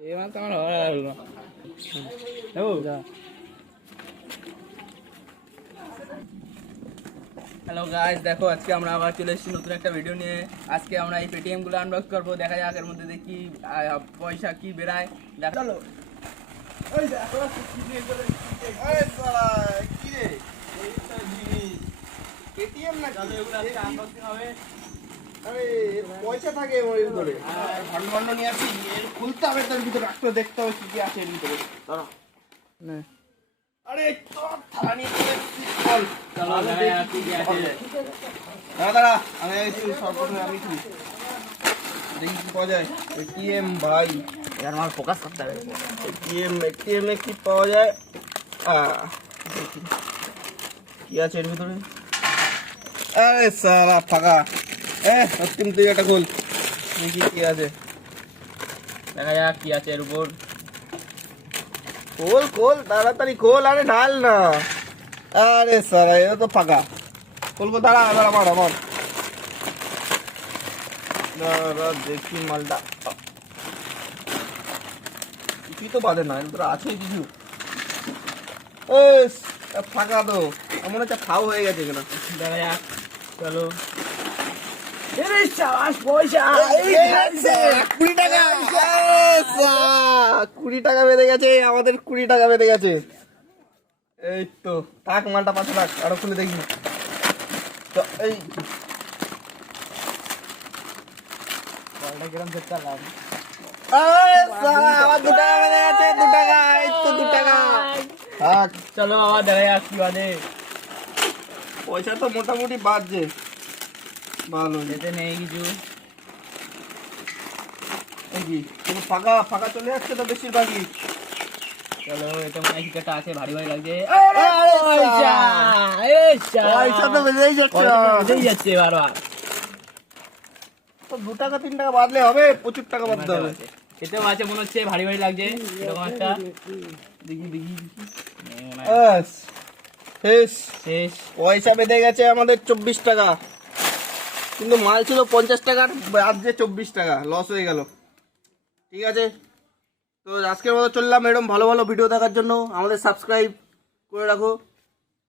Hello guys, দেখো আজকে আমরা আবার চলে এসেছি নতুন একটা ভিডিও নিয়ে। আজকে আমরা এই পেটিএম গুলো আনবক্স করবো, দেখা যাক এর মধ্যে দেখি পয়সা কি বেরায়। চলো পয়সা থাকে খন্ড খন্ড নিয়ে আসি, খুলতে হবে, তার ভিতরে রাখতে দেখতে হবে কি কি আছে এর ভিতরে। আরে থালা নিয়ে দাঁড়া, আমি সর্বপ্রথমে আমি দেখি কি পাওয়া যায়। এটিএম ভাই, এর মাল ফোকাস করতে হবে। এটিএম এ কি পাওয়া যায়? দেখি কি আছে এর ভিতরে। আরে সারা ফাঁকা। সত্যি তুই একটা খোল, দেখি কি আছে। দেখা যাক কি আছে এর উপর। খোল খোল, তাড়াতাড়ি খোল, আরে ঢাল না। আরে সারা এটা তো ফাঁকা। খোলবো, দাঁড়া দাঁড়া, আমার দাঁড়া দেখি মালটা। কিছুই তো বাদে না, এর ভিতরে আছে কিছু। ফাঁকা তো, মনে হচ্ছে খাও হয়ে গেছে কেন। দেখা যাক, চলো। 20 টাকা বেড়ে গেছে, আমাদের 20 টাকা বেড়ে গেছে। এই তো থাক, মালটা পাশে থাক, আরো খুলে দেখি। তো এই চলো আবার দেখা যাক কি বাজে। পয়সা তো মোটামুটি বাজছে, ভালো যেতে নেই কিছু। ফাঁকা ফাঁকা চলে যাচ্ছে তো বেশিরভাগই। চলো, এটা মনে হয় কিছু একটা আছে, ভারী ভারী লাগছে। পয়সা তো বেড়েই যাচ্ছে, বেঁধেই যাচ্ছে বারবার। তো 2 টাকা 3 টাকা বাদলে হবে, প্রচুর টাকা বাদতে হবে। এতেও আছে মনে হচ্ছে, ভারী ভারী লাগছে এরকম একটা। দেখি দেখি শেষ। পয়সা বেঁধে গেছে আমাদের 24 টাকা, কিন্তু মাল ছিল 50 টাকার, বাজছে 24 টাকা, লস হয়ে গেল। ঠিক আছে, তো আজকের মতো চললাম। এরকম ভালো ভালো ভিডিও দেখার জন্য আমাদের সাবস্ক্রাইব করে রাখো।